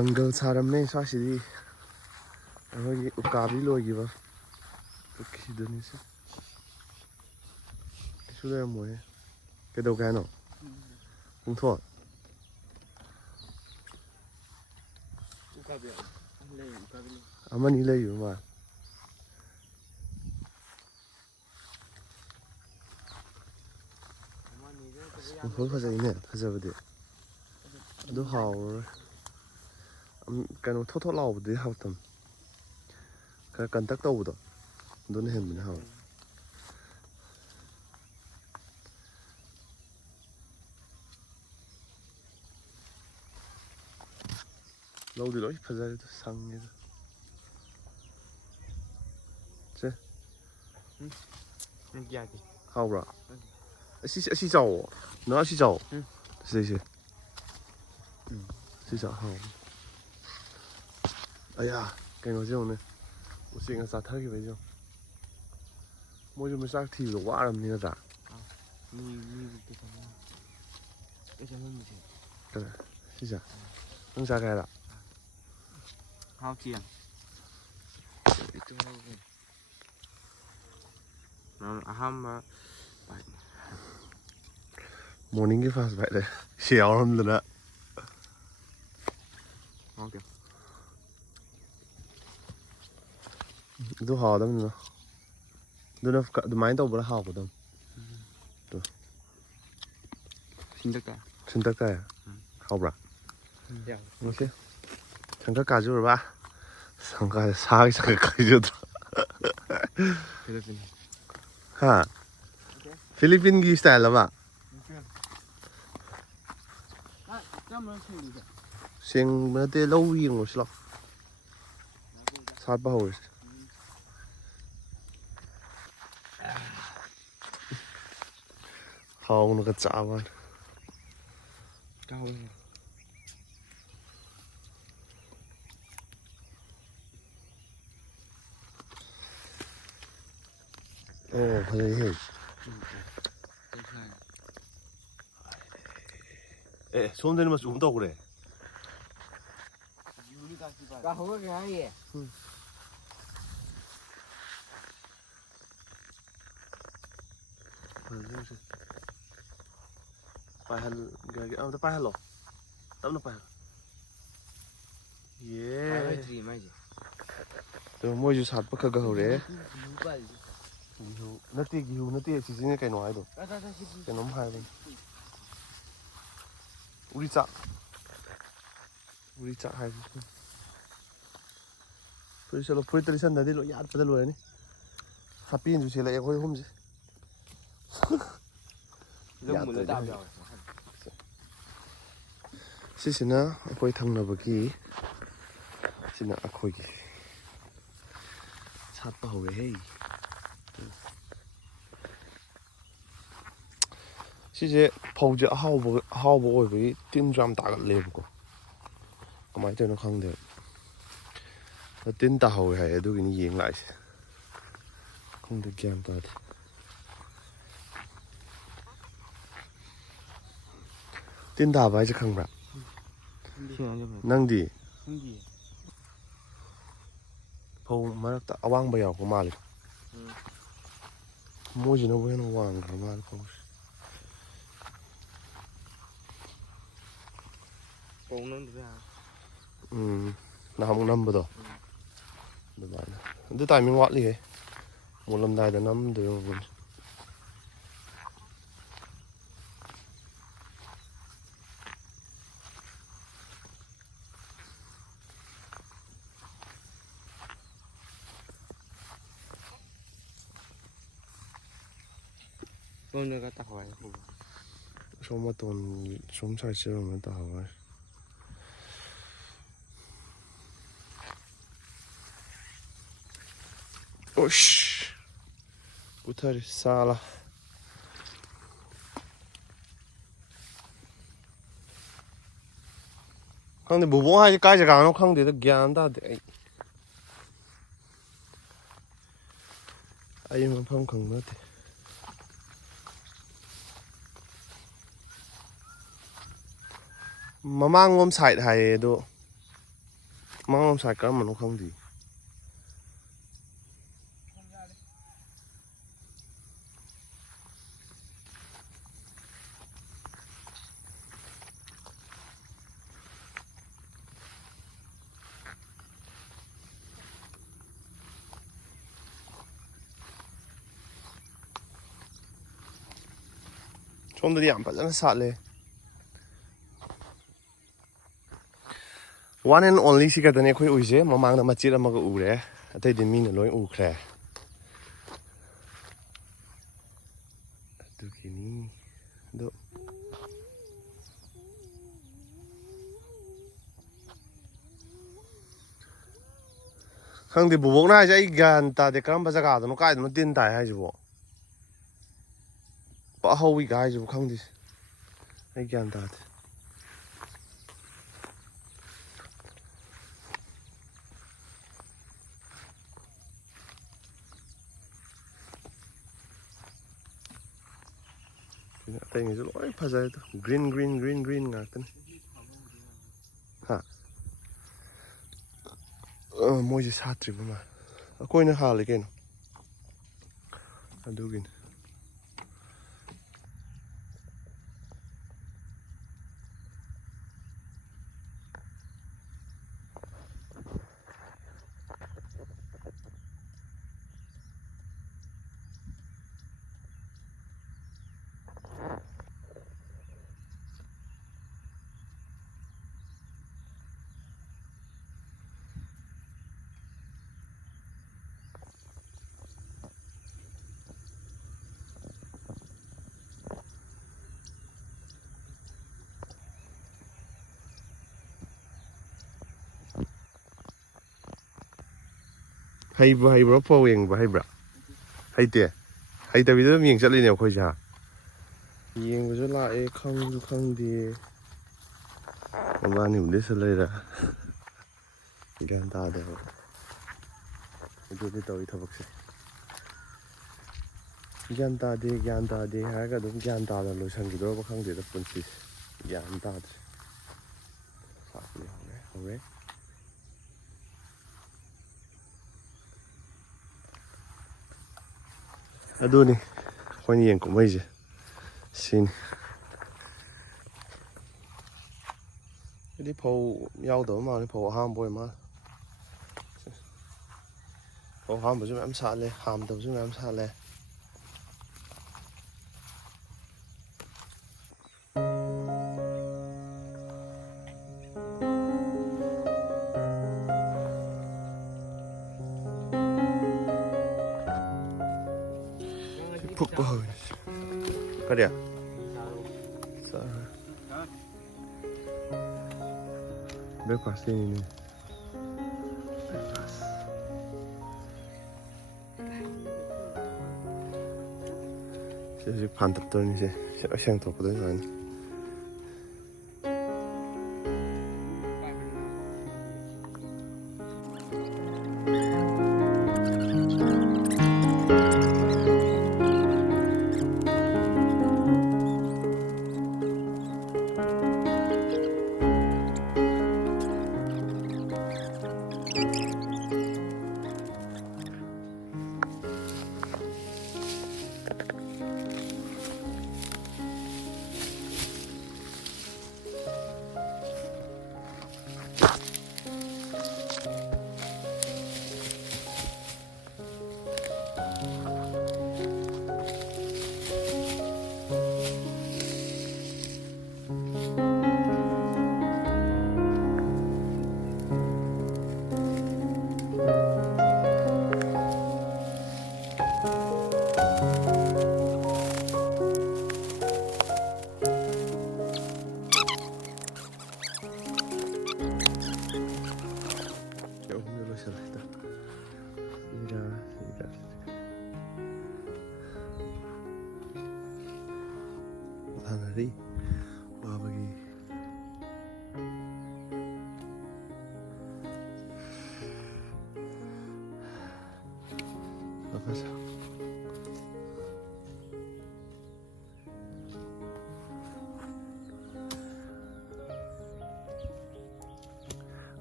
Jungle 사람네 사실이 여기 우까비 로이기바 기도니시 수다 뭐해 그래도 가노 공토 우까비야 레이 우까비 아마니 레이요 마 Engkhol fazayne fazabadi adu haur kano thotho laubdi hautam ka contact tawdo don henbine haur lawdi loi fazari sangni che yaki haura asi jawo no asi jawo si si jawo hau aya kano jone usinga sa thagi bejo mo ju masak thi lo waram ni da ni ke sama ke sama ni kare si ja nang sa kai da hao chiang itu aham morning ki fast bite xiao ram da okay du hao dam na du na du mai tàu bra hao ko dam du xin tất cả xin tất cả hao bra dạ ok chẳng có cả rồi ba sang cái sai sang cái rồi Philippines ha Philippines ki style là ba Seng mà tê lâu yên rồi sao sát bao rồi không nó cái chả vậy cao ồ phải vậy 에 손 대는 맛 좀더 그래 나 호가 가야지 phải hẳn cái ông ta phải hẳn lỏ tấm nó phải yeah rồi mua ju sát bắc cái hậu đấy nó tiệt chỉ riêng cái nói thôi cái nấm hai bên 우리 짝 hai tôi sẽ lo phơi tới sân này đi lo yết tới lo này happy như thế là em hôm gì lúc muốn đào đào xin na tôi thằng nào bagi xin na tôi ki chatpa howe hey 시제 포즈 하고 왜 띵점 다갈래고 그만 되는 강대 띵다 하고 해 두긴 이행 lại không được game cả 띵다 봐야 지 강바 năng đi phô mà ta awang bây giờ có mà mua gì nó với nó awang cả mà phô năm năm bữa đó được vậy đứa tài mình ngoại đi một lần đài là năm được rồi con người ta hỏi số mà tuần sống sai chưa mà ta hỏi 오씨 우타리 싸라 근데 뭐 하기까지 가는 강대도 기한다 아이만 방 강나대 마망 곰 사이드 하에도 ꯃꯥꯡꯂꯣꯝ side ꯀꯔꯝꯕꯅꯣ ꯈꯪꯗꯦ ꯁꯣꯝꯗꯗꯤ ꯌꯥꯝ ꯐꯖꯅ ꯁꯥꯠꯂꯦ one and only ꯁꯤ ꯈꯛꯇꯅꯦ ꯑꯩꯈꯣꯏ ꯎꯏꯁꯦ ꯃꯃꯥꯡꯗ ꯃꯆꯦꯠ ꯑꯃꯒ ꯎꯔꯦ ꯑꯇꯩꯗꯤ ꯃꯤꯅ ꯂꯣꯏ ꯎꯈ꯭ꯔꯦ ꯑꯗꯨꯒꯤꯅꯤ ꯑꯗꯣ ꯈꯪꯗꯦ ꯕꯨꯕꯣꯛꯅ ꯍꯥꯏꯁꯦ ꯑꯩ ꯒ꯭ꯌꯥꯟ ꯇꯥꯗꯦ ꯀꯔꯝꯕ ꯖꯒꯥꯗꯅꯣ ꯀꯥꯏꯗꯅꯣ ꯇꯤꯟ ꯇꯥꯏ ꯍꯥꯏꯁꯤꯕꯣ ꯍꯧꯋꯤꯒ ꯍꯥꯏꯁꯤꯕꯨ ꯈꯪꯗꯦ ꯑꯩ ꯒ꯭ꯌꯥꯟ ꯇꯥꯗꯦ ꯑꯇꯩꯉꯩꯁꯨ ꯂꯣꯏ ꯐꯖꯩꯗ ꯒ꯭ꯔꯤꯟ ꯉꯥꯛꯇꯅꯤ ꯍꯥ ꯃꯣꯏꯁꯦ ꯁꯥꯠꯇ꯭ꯔꯤꯕ ꯃꯥꯜꯂꯦ ꯑꯩꯈꯣꯏꯅ ꯍꯥꯜꯂꯤ ꯀꯩꯅꯣ ꯑꯗꯨꯒꯤꯅꯤ ꯍꯩꯕ꯭ꯔꯣ ꯐꯧ ꯌꯦꯡꯕ ꯍꯩꯕ꯭ꯔꯥ ꯍꯩꯇꯦ ꯍꯩꯇꯕꯤꯗ ꯑꯗꯨꯝ ꯌꯦꯡ ꯆꯠꯂꯤꯅꯦ ꯑꯩꯈꯣꯏꯁꯦ ꯌꯦꯡꯕꯁꯨ ꯂꯥꯛꯑꯦ ꯈꯪꯁꯨ ꯈꯪꯗꯦ ꯃꯕꯥꯅꯤꯕꯨꯗꯤ ꯁꯤ ꯂꯩꯔꯦ ꯒ꯭ꯌꯥꯟ ꯇꯥꯗꯦꯕ ꯑꯗꯨꯗꯤ ꯇꯧꯔꯤ ꯊꯕꯛꯁꯦ ꯒ꯭ꯌꯥꯟ ꯇꯥꯗꯦ ꯍꯥꯏꯔꯒ ꯑꯗꯨꯝ ꯒ꯭ꯌꯥꯟ ꯇꯥꯗꯅ ꯂꯣꯏꯁꯤꯟꯈꯤꯗꯧꯔꯕ ꯈꯪꯗꯦꯗ ꯄꯨꯟꯁꯤꯁꯦ ꯒ꯭ꯌꯥꯟ ꯇꯥꯗ꯭ꯔꯦ ꯍꯧꯔꯦ ꯑꯗꯨꯅꯤ ꯑꯩꯈꯣꯏꯅ ꯌꯦꯡ ꯀꯨꯝꯍꯩꯁꯦ ꯁꯤꯅꯤ ꯍꯥꯏꯗꯤ ꯐꯧ ꯌꯥꯎꯗꯕ ꯃꯥꯜꯂꯦ ꯐꯧ ꯑꯍꯥꯝꯕ ꯑꯣꯏ ꯃꯥꯜꯂꯦ ꯐꯧ ꯑꯍꯥꯝꯕꯁꯨ ꯃꯌꯥꯝ ꯁꯥꯠꯂꯦ ꯍꯥꯝꯗꯕꯁꯨ ꯃꯌꯥꯝ ꯁꯥꯠꯂꯦ ꯐꯨꯛꯄ ꯍꯧꯋꯤ ꯀꯔꯤ ꯕ꯭ꯔꯦꯛꯐꯥꯁ ꯊꯦꯡꯉꯤꯅꯦ ꯁꯤꯁꯦ ꯐꯥꯟꯗꯠꯇꯣꯏꯅꯤꯁꯦ ꯁꯦꯡꯊꯣꯛꯄꯗꯣꯏ ꯁꯨꯃꯥꯏꯅ ꯁꯥꯟꯅꯔꯤ ꯋꯥꯕꯒꯤ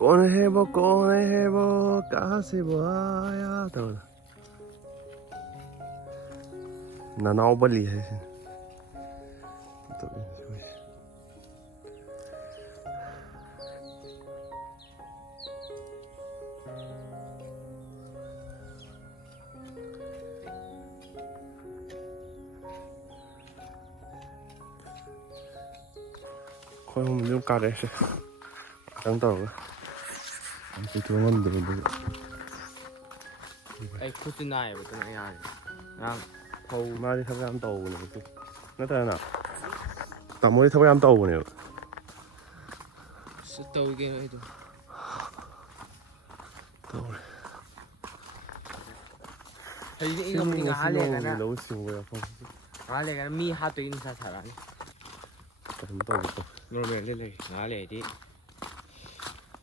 꺼내해보 까세보아야 더 나나오 벌리 해 거의 보면 좀 까래시 짱따오가 이렇게 들어가면 되는데 Ê, khu trên này và trên này này. Đang thâu. 말이 사고 안 떠오네 나타나 나 머리 사고 안 떠오네 Sẽ tâu kia nữa rồi. 떠오네 Thấy những ông đi ngã liền cái nè. 너무 쉬운 거야 Ngã liền cái mi hai tuyến xa xa này. 좀 떠오고 Rồi mình lên này, ngã liền đi.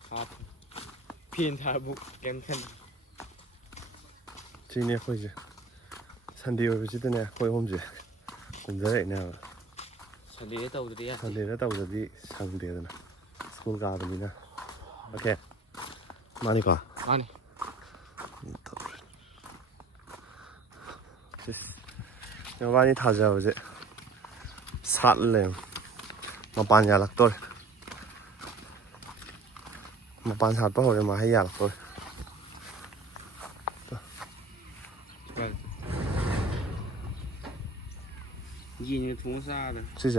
ครับเพียนทาบุกแกมขึ้น 지네 거이지 산디오 비지드네 거의 홈지 공자에 있냐 สวัสดีเต่าตัวเดียว 산디에 따오더디 상대잖아 스쿨 가든이나 오케이 많이 가 มานี่ 여반이 타자 어제 살래 마반 야락돌 마반 살빠 오래 마해 야락돌ยิงทุ่งซ่าเลย 진짜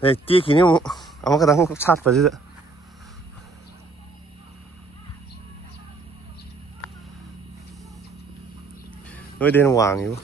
네 뛰어 기니 뭐 아마 그당 chatpa chứ ơi đen hoàng yếu